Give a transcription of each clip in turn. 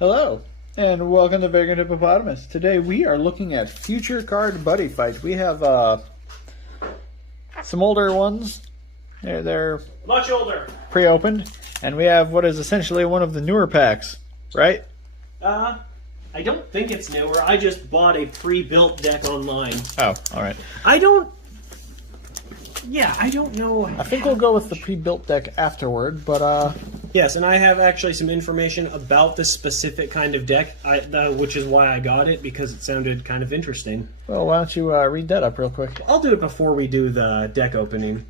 Hello, and welcome to Vagrant Hippopotamus. Today we are looking at Future Card Buddyfight. We have some older ones. They're much older. Pre-opened, and we have what is essentially one of the newer packs, right? I don't think it's newer. I just bought a pre-built deck online. Oh, all right. I don't know. I think we'll go with the pre-built deck afterward, but Yes, and I have actually some information about this specific kind of deck, which is why I got it, because it sounded kind of interesting. well, why don't you read that up real quick? I'll do it before we do the deck opening.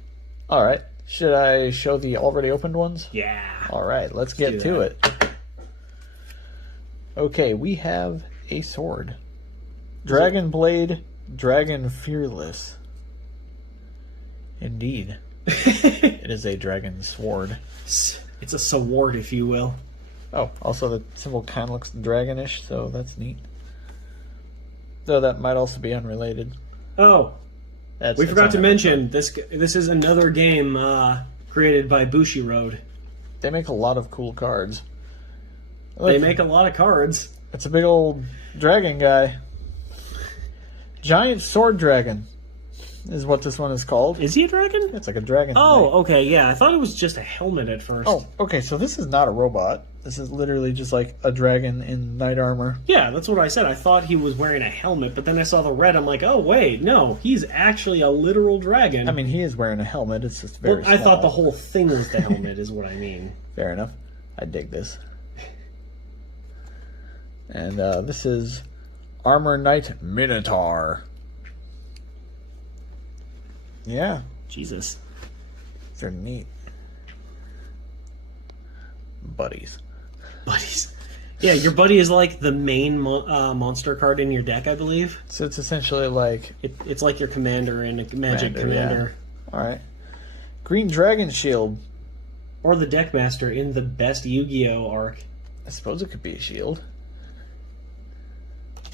All right. Should I show the already opened ones? Yeah. All right, let's get to it. Okay, we have a sword. Dragon Blade, Dragon Fearless. Indeed. It is a dragon sword. It's a sword, if you will. Oh, also the symbol kind of looks dragonish, so that's neat. Though that might also be unrelated. Oh, we forgot to mention, this is another game created by Bushiroad. They make a lot of cool cards. They make a lot of cards. It's a big old dragon guy. Giant Sword Dragon is what this one is called. Is he a dragon? It's like a dragon. Oh, okay, yeah. I thought it was just a helmet at first. Oh, okay, so this is not a robot. This is literally just like a dragon in knight armor. Yeah, that's what I said. I thought he was wearing a helmet, but then I saw the red. I'm like, oh, wait, no. He's actually a literal dragon. I mean, he is wearing a helmet. It's just very small. I thought the whole thing was the helmet, is what I mean. Fair enough. I dig this. And this is Armor Knight Minotaur. Yeah. Jesus. They're neat. Buddies. Buddies. Yeah, your buddy is like the main monster card in your deck, I believe. So it's essentially like... It's like your commander in a Magic Commander. Yeah. Alright. Green Dragon Shield. Or the Deckmaster in the best Yu-Gi-Oh! Arc. I suppose it could be a shield.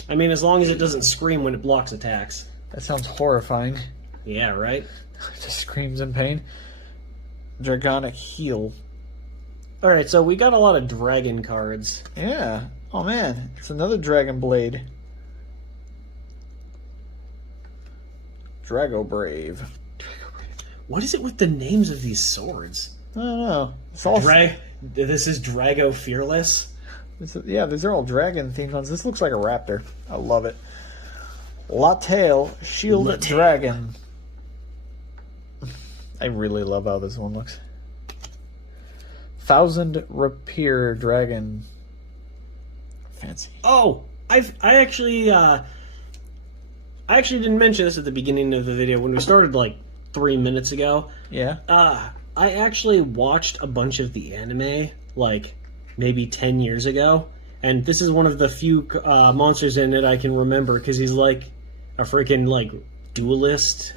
I mean, as long as it doesn't scream when it blocks attacks. That sounds horrifying. Yeah, right? It just screams in pain. Dragonic Heel. Alright, so we got a lot of dragon cards. Yeah. Oh man, it's another Dragon Blade. Drago Brave. What is it with the names of these swords? I don't know. It's all This is Drago Fearless? Yeah, these are all dragon themed ones. This looks like a raptor. I love it. Latail Shield Dragon. I really love how this one looks. Thousand Rapier Dragon. Fancy. Oh, I actually didn't mention this at the beginning of the video when we started like 3 minutes ago. Yeah. I actually watched a bunch of the anime like maybe 10 years ago, and this is one of the few monsters in it I can remember because he's like a freaking like duelist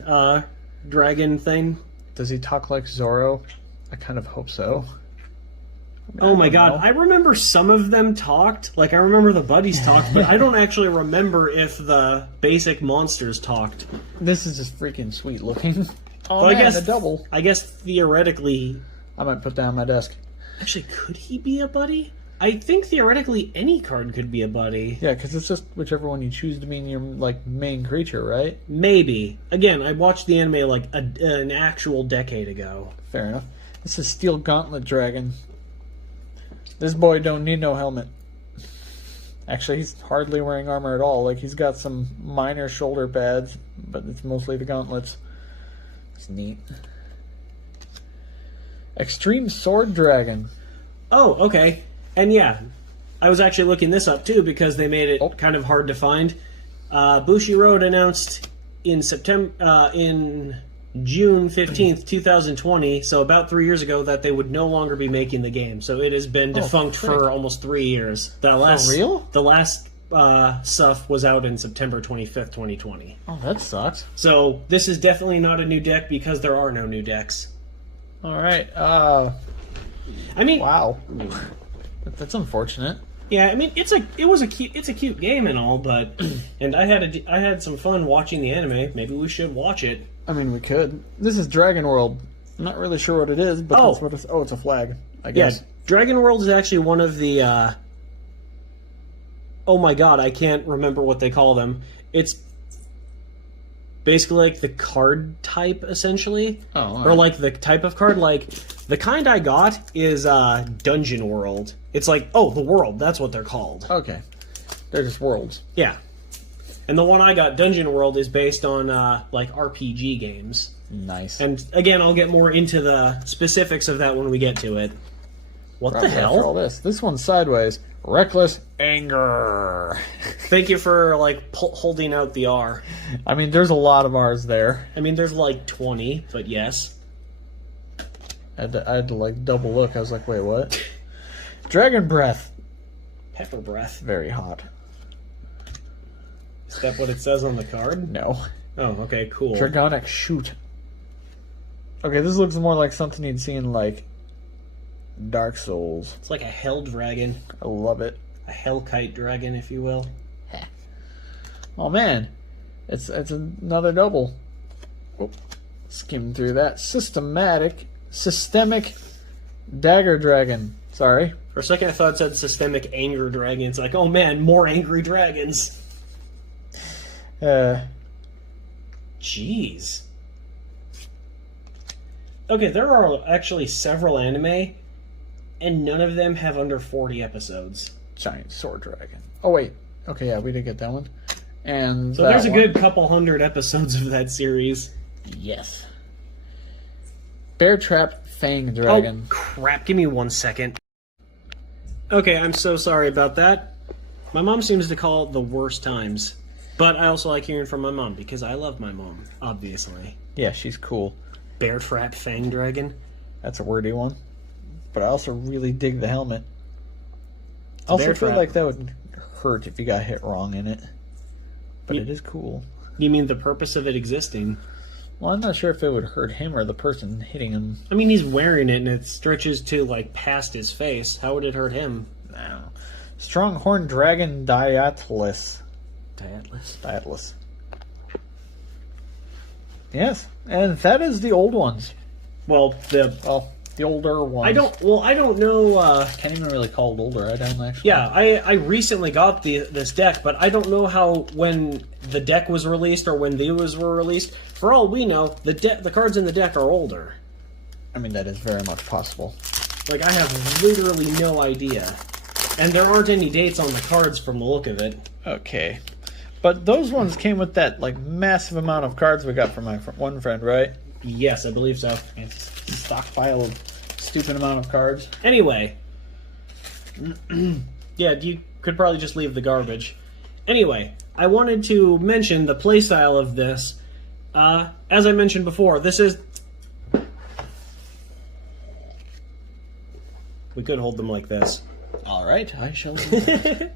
dragon thing. Does he talk like Zoro? I kind of hope so. I mean, oh my god, I remember some of them talked. Like, I remember the buddies talked, but I don't actually remember if the basic monsters talked. This is just freaking sweet looking. Oh, well, man, a double. I guess theoretically... I might put that on my desk. Actually, could he be a buddy? I think theoretically any card could be a buddy. Yeah, because it's just whichever one you choose to mean your like main creature, right? Maybe. Again, I watched the anime like an actual decade ago. Fair enough. This is Steel Gauntlet Dragon. This boy don't need no helmet. Actually, he's hardly wearing armor at all. Like, he's got some minor shoulder pads, but it's mostly the gauntlets. It's neat. Extreme Sword Dragon. Oh, okay. And yeah, I was actually looking this up too because they made it kind of hard to find. Bushiroad announced in June 15th, 2020, so about 3 years ago, that they would no longer be making the game. So it has been defunct for almost 3 years. For real? The last stuff was out in September 25th, 2020. Oh, that sucks. So this is definitely not a new deck because there are no new decks. All right. I mean, wow. That's unfortunate. Yeah, I mean it's a cute game and all, but and I had some fun watching the anime. Maybe we should watch it. I mean, we could. This is Dragon World. I'm not really sure what it is, but that's what it's. Oh, it's a flag. I guess. Yeah, Dragon World is actually one of the oh my god, I can't remember what they call them. It's basically like the card type, essentially. Oh, or like the type of card. Like the kind I got is Dungeon World. It's like, oh, the world. That's what they're called. Okay. They're just worlds. Yeah. And the one I got, Dungeon World, is based on like RPG games. Nice. And again, I'll get more into the specifics of that when we get to it. What the After hell? all this one's sideways. Reckless anger. Thank you for like holding out the R. I mean, there's a lot of R's there. I mean, there's like 20, but yes. I had to like double look. I was like, wait, what? Dragon breath. Pepper breath. Very hot. Is that what it says on the card? No. Oh, okay, cool. Dragonic shoot. Okay, this looks more like something you'd see in like Dark Souls. It's like a hell dragon. I love it. A hellkite dragon, if you will. Oh man, it's another double. Whoop. Skim through that. Systemic dagger dragon. Sorry. For a second I thought it said systemic anger dragon. It's like, oh man, more angry dragons. Jeez. Okay, there are actually several anime, and none of them have under 40 episodes. Giant sword dragon. Oh wait. Okay, yeah, we did get that one. And so there's a good couple hundred episodes of that series. Yes. Bear trap fang dragon. Oh crap! Give me 1 second. Okay, I'm so sorry about that. My mom seems to call it the worst times. But I also like hearing from my mom, because I love my mom, obviously. Yeah, she's cool. Bear trap fang dragon. That's a wordy one. But I also really dig the helmet. I also feel like that would hurt if you got hit wrong in it. But it is cool. You mean the purpose of it existing? Well, I'm not sure if it would hurt him or the person hitting him. I mean, he's wearing it and it stretches to, like, past his face. How would it hurt him? I don't know. Stronghorn dragon Diatlus. Diatlus. Yes, and that is the old ones. Well, the older ones. I don't know. Can't even really call it older. I don't actually. Yeah, I recently got this deck, but I don't know how when the deck was released or when these were released. For all we know, the cards in the deck are older. I mean, that is very much possible. Like, I have literally no idea. And there aren't any dates on the cards from the look of it. Okay. But those ones came with that, like, massive amount of cards we got from my one friend, right? Yes, I believe so. It's a stockpile of stupid amount of cards. Anyway. Yeah, you could probably just leave the garbage. Anyway, I wanted to mention the playstyle of this. As I mentioned before, this is... We could hold them like this. Alright, I shall do that.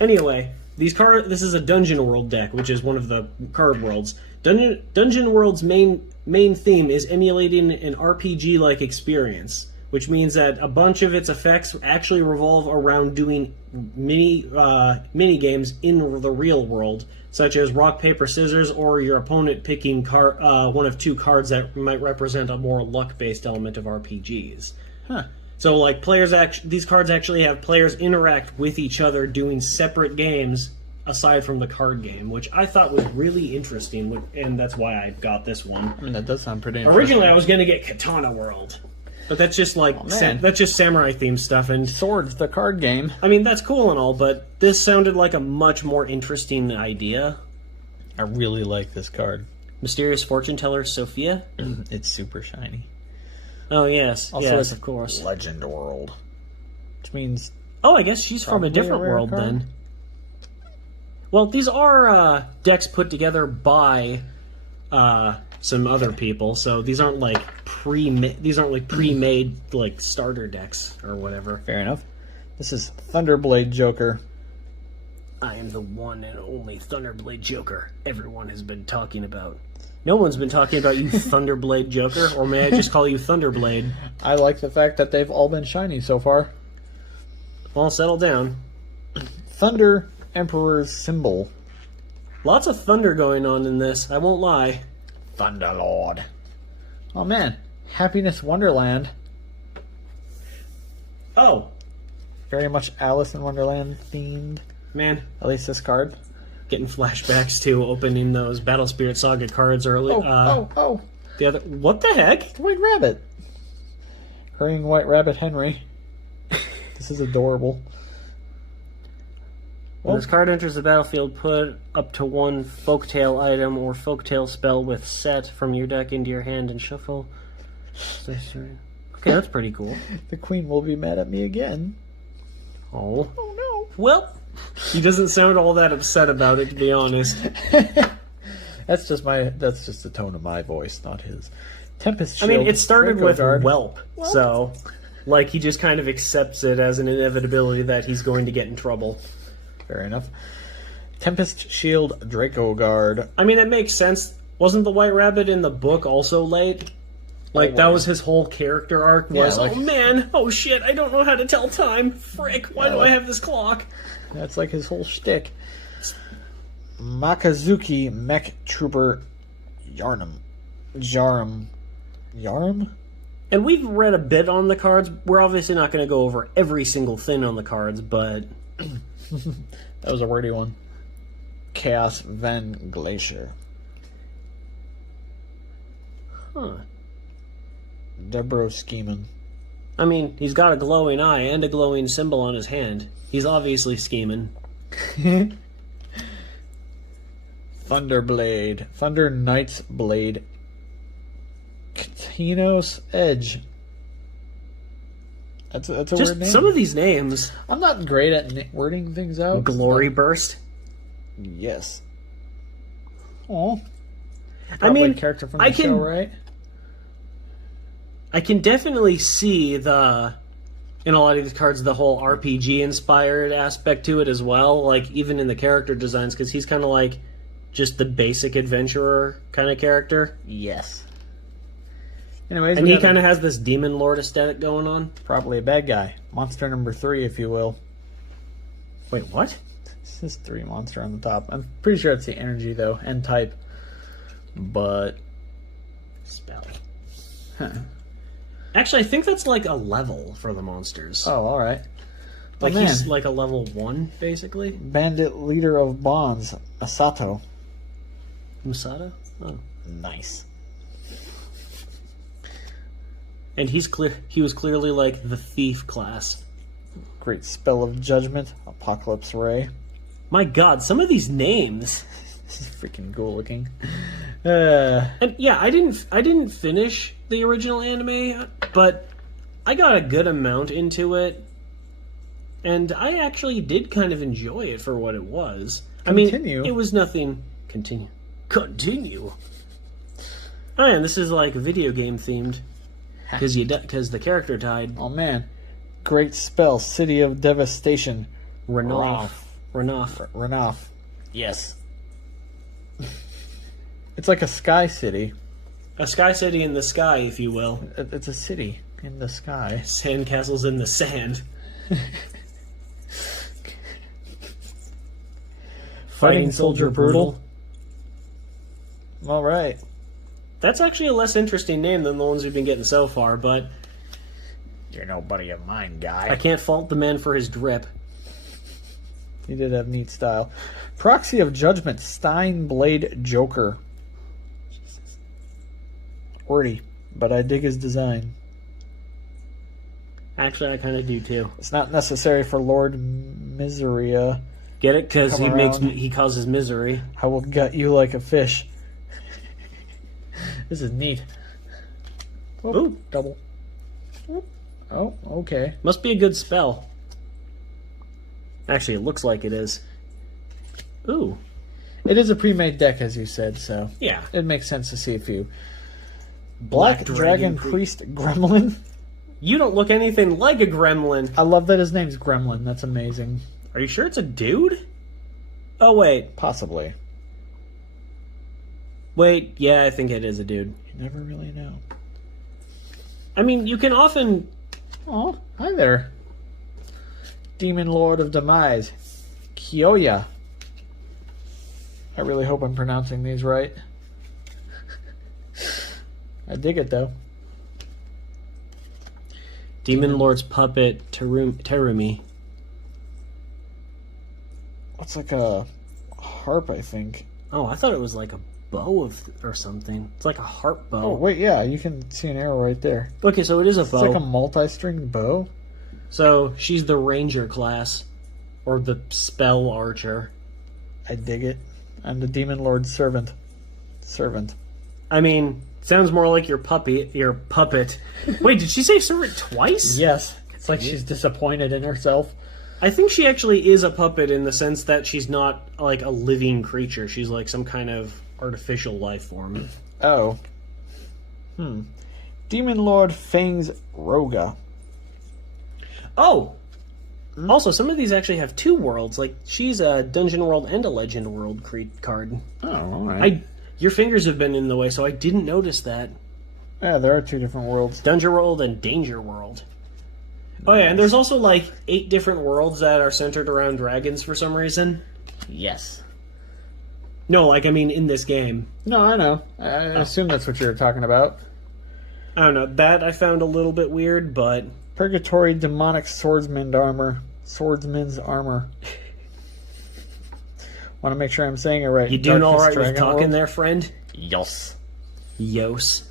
Anyway, this is a Dungeon World deck, which is one of the card worlds. Dungeon World's main theme is emulating an RPG-like experience, which means that a bunch of its effects actually revolve around doing mini games in the real world, such as rock, paper, scissors, or your opponent picking one of two cards that might represent a more luck-based element of RPGs. Huh. So, like, these cards actually have players interact with each other doing separate games aside from the card game, which I thought was really interesting, and that's why I got this one. I mean, that does sound pretty interesting. Originally, I was going to get Katana World, but that's just like that's just samurai themed stuff, and Swords, the card game. I mean, that's cool and all, but this sounded like a much more interesting idea. I really like this card. Mysterious Fortune Teller Sophia. It's super shiny. Oh yes, Also, yes, of course. Legend World, which means I guess she's from a different world card? Then. Well, these are decks put together by some other people, so these aren't like pre-made like starter decks or whatever. Fair enough. This is Thunderblade Joker. I am the one and only Thunderblade Joker everyone has been talking about. No one's been talking about you, Thunderblade Joker, or may I just call you Thunderblade? I like the fact that they've all been shiny so far. Well, settle down. Thunder Emperor's symbol. Lots of thunder going on in this, I won't lie. Thunderlord. Oh man, Happiness Wonderland. Oh. Very much Alice in Wonderland themed. Man, At least this card. getting flashbacks to opening those Battle Spirit Saga cards early. Oh! The other, what the heck? The White Rabbit. Hurrying White Rabbit Henry. This is adorable. When this card enters the battlefield, put up to one Folktale item or Folktale spell with set from your deck into your hand and shuffle. Okay, that's pretty cool. The Queen will be mad at me again. Oh. Oh no. Well, he doesn't sound all that upset about it, to be honest. That's just the tone of my voice, not his. Tempest Shield. I mean, it started with Guard. Whelp, so like he just kind of accepts it as an inevitability that he's going to get in trouble. Fair enough. Tempest Shield Draco Guard. I mean, that makes sense. Wasn't the White Rabbit in the book also late? Like, that was his whole character arc, was, oh man, oh shit, I don't know how to tell time. Frick, why do I have this clock? That's like his whole shtick. Makazuki Mech Trooper Yarnum. Yarm? And we've read a bit on the cards. We're obviously not going to go over every single thing on the cards, but... That was a wordy one. Chaos Van Glacier. Huh. Debro scheming. I mean, he's got a glowing eye and a glowing symbol on his hand. He's obviously scheming. Thunderblade. Thunder Knight's Blade. Katinos Edge. That's a Just weird name. some of these names. I'm not great at wording things out. Glory Burst. Yes. Oh. I mean, a character from the show, right? I can definitely see in a lot of these cards, the whole RPG inspired aspect to it as well. Like even in the character designs, because he's kind of like just the basic adventurer kind of character. Yes. Anyways, and he kind of has this demon lord aesthetic going on. Probably a bad guy. Monster number 3, if you will. Wait, what? This is 3 monster on the top. I'm pretty sure it's the energy though, and type. But spell. Huh. Actually, I think that's like a level for the monsters. Oh, all right. Like he's like a level 1, basically. Bandit Leader of Bonds, Masato. Masato? Oh, nice. And he was clearly like the thief class. Great Spell of Judgment, Apocalypse Ray. My God, some of these names. This is freaking cool looking. And yeah, I didn't finish the original anime, but I got a good amount into it, and I actually did kind of enjoy it for what it was. Continue. I mean, it was nothing. Continue. Oh, and this is like video game themed because the character died. Oh man, great spell, City of Devastation. Renoff. Yes. It's like a sky city. A sky city in the sky, if you will. It's a city in the sky. Sandcastles in the sand. Fighting Soldier Brutal. All right. That's actually a less interesting name than the ones we've been getting so far, but... You're no buddy of mine, guy. I can't fault the man for his drip. He did have neat style. Proxy of Judgment, Steinblade Joker. Wordy, but I dig his design. Actually, I kind of do too. It's not necessary for Lord Miseria. Get it? Because he causes misery. I will gut you like a fish. This is neat. Ooh, double. Oh, okay. Must be a good spell. Actually, it looks like it is. Ooh. It is a pre-made deck, as you said, so yeah, it makes sense to see a few. Black Dragon Priest Gremlin. You don't look anything like a gremlin. I love that his name's Gremlin. That's amazing. Are you sure it's a dude? Oh, wait. Possibly. Wait, yeah, I think it is a dude. You never really know. I mean, you can often... Oh, hi there. Demon Lord of Demise. Kyoya. I really hope I'm pronouncing these right. I dig it, though. Demon Lord's puppet, Terumi. it's like a harp, I think. Oh, I thought it was like a bow or something. It's like a harp bow. Oh, wait, yeah, you can see an arrow right there. Okay, so it is a bow. It's like a multi-string bow. So she's the ranger class, or the spell archer. I dig it. I'm the Demon Lord's servant. I mean, sounds more like your puppet. Wait, did she say servant twice? Yes. It's like she's disappointed in herself. I think she actually is a puppet in the sense that she's not like a living creature. She's like some kind of artificial life form. Oh. Demon Lord Fang's Roga. Oh! Also, some of these actually have two worlds. Like, she's a Dungeon World and a Legend World card. Oh, alright. Your fingers have been in the way, so I didn't notice that. Yeah, there are two different worlds. Dungeon World and Danger World. Oh yeah, and there's also like 8 different worlds that are centered around dragons for some reason. Yes. No, like, I mean, in this game. No, I know. I assume that's what you were talking about. I don't know. That I found a little bit weird, but... Purgatory Demonic Swordsman's Armor. Want to make sure I'm saying it right. You doing all right with Dragon talking World? there, friend? Yes. Yos.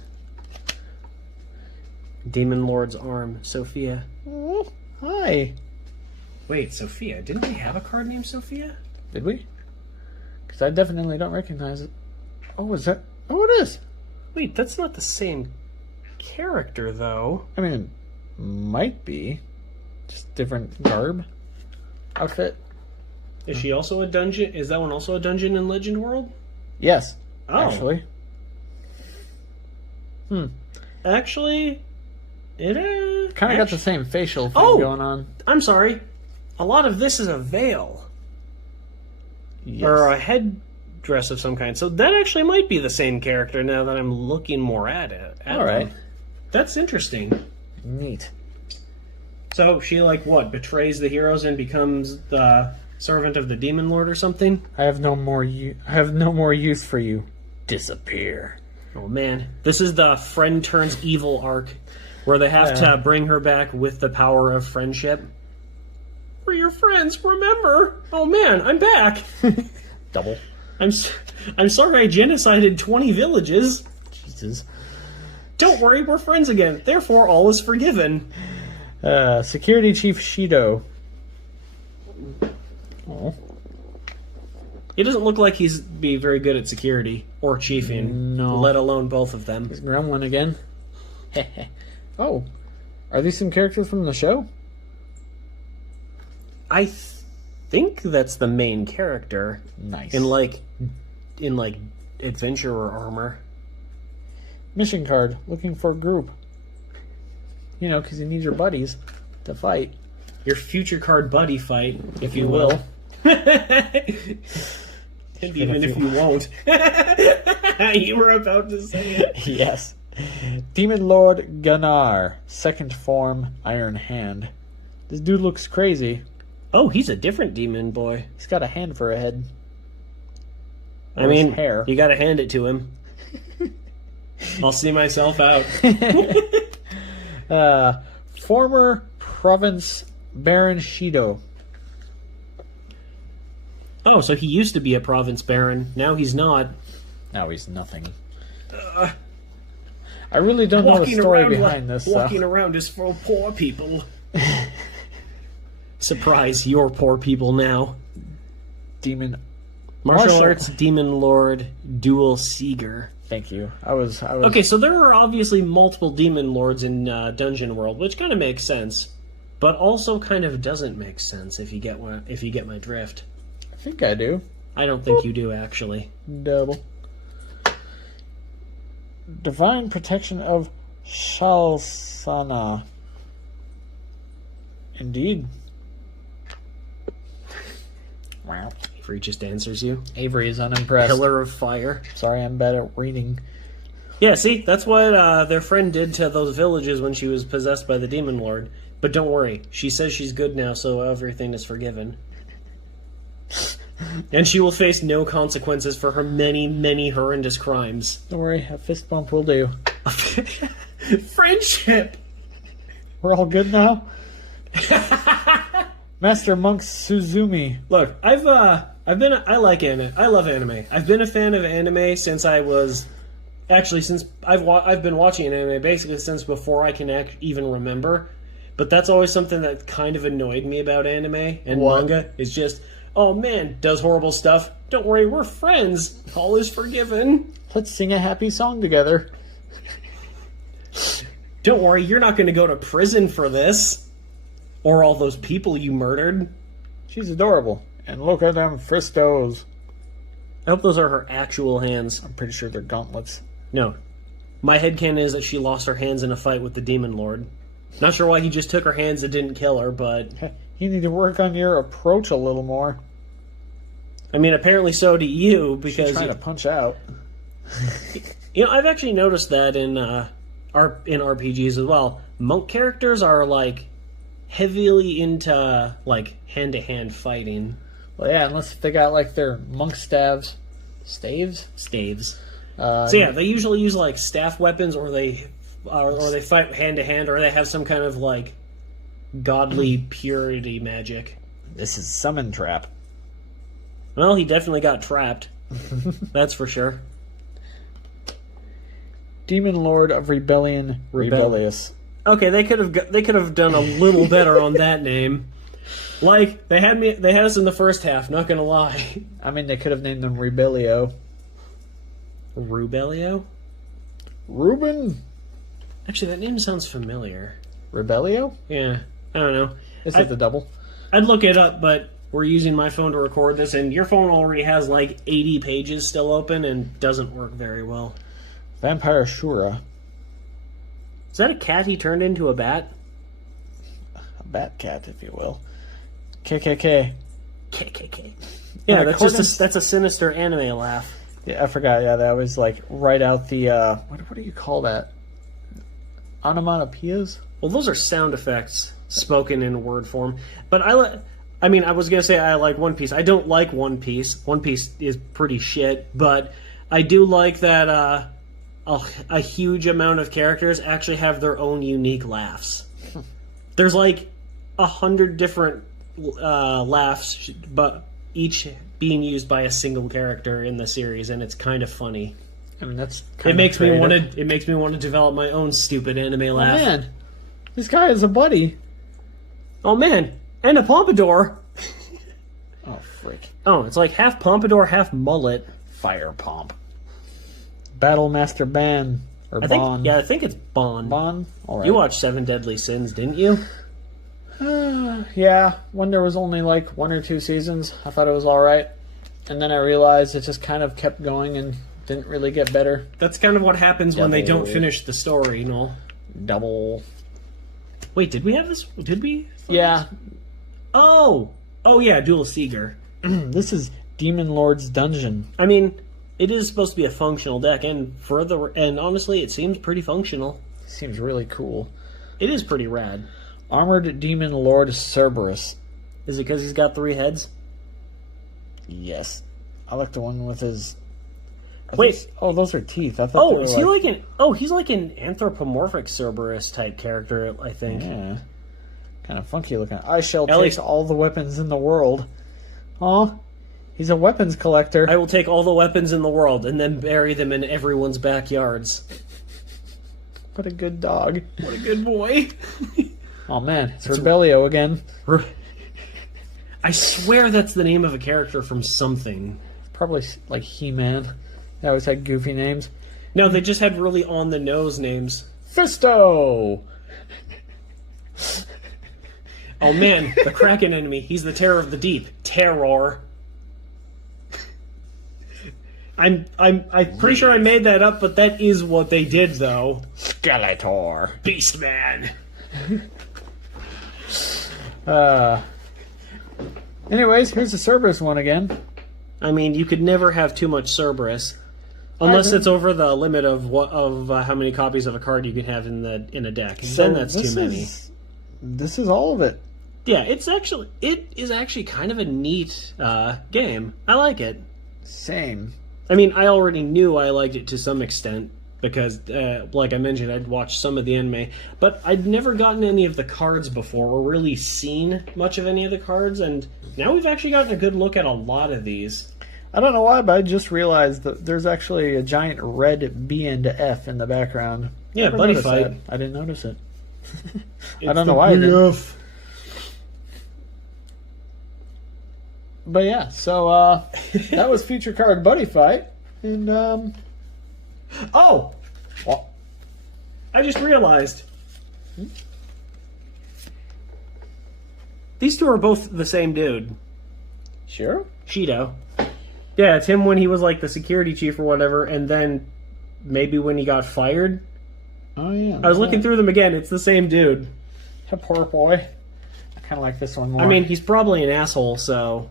Demon Lord's Arm. Sophia. Oh, hi. Wait, Sophia. Didn't we have a card named Sophia? Did we? Because I definitely don't recognize it. Oh, is that... Oh, it is. Wait, that's not the same character, though. I mean, it might be. Just different garb. Outfit. Is she also a dungeon? Is that one also a dungeon in Legend World? Yes. Oh. Actually. Actually, it Kind of got the same facial thing Oh! going on. I'm sorry. A lot of this is a veil. Yes. Or a headdress of some kind. So that actually might be the same character now that I'm looking more at it. All right. That's interesting. Neat. So she, like, what, betrays the heroes and becomes the servant of the Demon Lord or something? I have no more use for you. Disappear. Oh, man. This is the friend turns evil arc, where they have to bring her back with the power of friendship. We're your friends, remember? Oh, man, I'm back. Double. I'm sorry I genocided 20 villages. Jesus. Don't worry, we're friends again. Therefore, all is forgiven. Security Chief Shido. Oh. He doesn't look like he's be very good at security or chiefing, No. let alone both of them. He's gremlin again. Oh. Are these some characters from the show? I think that's the main character Nice. in like adventurer armor. Mission card. Looking for a group. You know, because you need your buddies to fight. Your future card buddy fight, if you will. And even if you won't. You were about to say it. Yes. Demon Lord Gunnar. Second form, Iron Hand. This dude looks crazy. Oh, he's a different demon boy. He's got a hand for a head. I mean, hair. you gotta hand it to him. I'll see myself out. Former Province Baron Shido. Oh, so he used to be a province baron. Now he's not. Now he's nothing. I really don't know the story behind this. Walking around is for poor people. Surprise, you're poor people now. Demon. Martial arts demon lord dual seeger. Thank you. I was. Okay, so there are obviously multiple demon lords in Dungeon World, which kind of makes sense, but also kind of doesn't make sense if you get my drift. I think I do. I don't think you do, actually. Double. Divine Protection of Shalsana. Indeed. Wow. Avery just answers you. Avery is unimpressed. Pillar of fire. Sorry, I'm bad at reading. Yeah, see, that's what their friend did to those villages when she was possessed by the demon lord. But don't worry, she says she's good now, so everything is forgiven. And she will face no consequences for her many, many horrendous crimes. Don't worry, a fist bump will do. Friendship! We're all good now? Master Monk Suzumi. Look, I love anime. I've been a fan of anime since I've been watching anime basically since before I can even remember. But that's always something that kind of annoyed me about anime and manga. Is just, oh man, does horrible stuff. Don't worry, we're friends. All is forgiven. Let's sing a happy song together. Don't worry, you're not going to go to prison for this. Or all those people you murdered. She's adorable. And look at them fristos. I hope those are her actual hands. I'm pretty sure they're gauntlets. No. My headcanon is that she lost her hands in a fight with the Demon Lord. Not sure why he just took her hands and didn't kill her, but... You need to work on your approach a little more. I mean, apparently so do you, because... She's trying to punch out. You know, I've actually noticed that in RPGs as well. Monk characters are, like, heavily into, like, hand-to-hand fighting. Well, yeah, unless they got, like, their monk staves. Staves? Staves. So, yeah, they usually use, like, staff weapons, or they fight hand-to-hand, or they have some kind of, like, godly purity magic. This is Summon Trap. Well, he definitely got trapped. That's for sure. Demon Lord of Rebellion, Rebellious. Okay, they could have done a little better on that name. Like, they had us in the first half, not gonna lie. I mean, they could have named them Rebellio. Rubellio? Ruben? Actually, that name sounds familiar. Rebellio? Yeah, I don't know. Is it the double? I'd look it up, but we're using my phone to record this, and your phone already has like 80 pages still open and doesn't work very well. Vampire Shura. Is that a cat he turned into a bat? A bat cat, if you will. KKK. KKK. Yeah, that's a sinister anime laugh. Yeah, I forgot. Yeah, that was like right out the what do you call that? Onomatopoeias? Well, those are sound effects spoken in word form. But I was gonna say I like One Piece. I don't like One Piece. One Piece is pretty shit, but I do like that a huge amount of characters actually have their own unique laughs. There's like 100 different laughs, but each being used by a single character in the series, and it's kind of funny. I mean, that's it makes me want to develop my own stupid anime laugh. Oh man, this guy is a buddy. Oh man, and a pompadour. Oh frick. Oh, it's like half pompadour, half mullet. Fire pomp. Battle Master Ban or Bon. I think it's Bon. Bon. All right. You watched Seven Deadly Sins, didn't you? Yeah, when there was only like 1 or 2 seasons, I thought it was alright. And then I realized it just kind of kept going and didn't really get better. That's kind of what happens when they don't finish the story, you know? Double. Wait, did we have this? Did we? Yeah. Oh, yeah, Duel Seeger. This is Demon Lord's Dungeon. I mean, it is supposed to be a functional deck, and honestly, it seems pretty functional. Seems really cool. It is pretty rad. Armored Demon Lord Cerberus. Is it because he's got 3 heads? Yes. I like the one with his... Wait. Those are teeth. I thought is he he's like an anthropomorphic Cerberus type character, I think. Yeah. Kind of funky looking. I shall take all the weapons in the world. Aw. He's a weapons collector. I will take all the weapons in the world and then bury them in everyone's backyards. What a good dog. What a good boy. Oh man, it's Rebellio again. I swear that's the name of a character from something. Probably like He-Man. They always had goofy names. No, they just had really on-the-nose names. Fisto! Oh man, the Kraken enemy. He's the terror of the deep. Terror. I'm pretty sure I made that up, but that is what they did, though. Skeletor. Beastman. Anyways, here's the Cerberus one again. I mean, you could never have too much Cerberus, unless it's over the limit of how many copies of a card you can have in a deck. And then that's too many. This is all of it. Yeah, it is actually kind of a neat game. I like it. Same. I mean, I already knew I liked it to some extent because, like I mentioned, I'd watched some of the anime, but I'd never gotten any of the cards before or really seen much of any of the cards, and now we've actually gotten a good look at a lot of these. I don't know why, but I just realized that there's actually a giant red B and F in the background. Yeah, Buddyfight. I didn't notice it. I don't know why I didn't. But yeah, so that was Future Card Buddyfight, and oh, well, I just realized these two are both the same dude. sure. Shido. Yeah, it's him when he was like the security chief or whatever, and then maybe when he got fired. Oh yeah. I was looking through them again. It's the same dude. That poor boy. I kind of like this one more. I mean, he's probably an asshole, so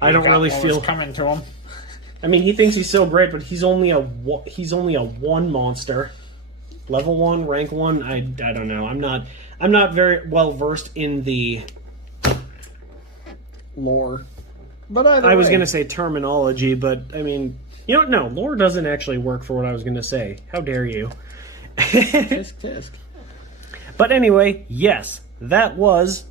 I don't really feel coming to him. I mean, he thinks he's so great, but he's only a one monster, level 1, rank 1. I don't know. I'm not very well versed in the lore. But I was going to say terminology, but I mean, you know, no, lore doesn't actually work for what I was going to say. How dare you? Tisk tisk. But anyway, yes, that was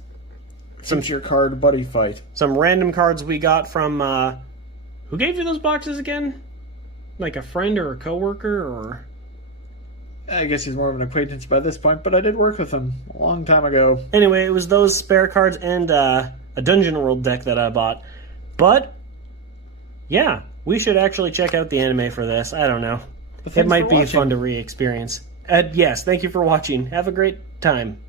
Future Card Buddyfight. some random cards we got from who gave you those boxes again? Like a friend or a coworker or? I guess he's more of an acquaintance by this point, but I did work with him a long time ago. Anyway, it was those spare cards and a Dungeon World deck that I bought. But yeah, we should actually check out the anime for this. I don't know. It might be fun to re-experience. Yes, thank you for watching. Have a great time.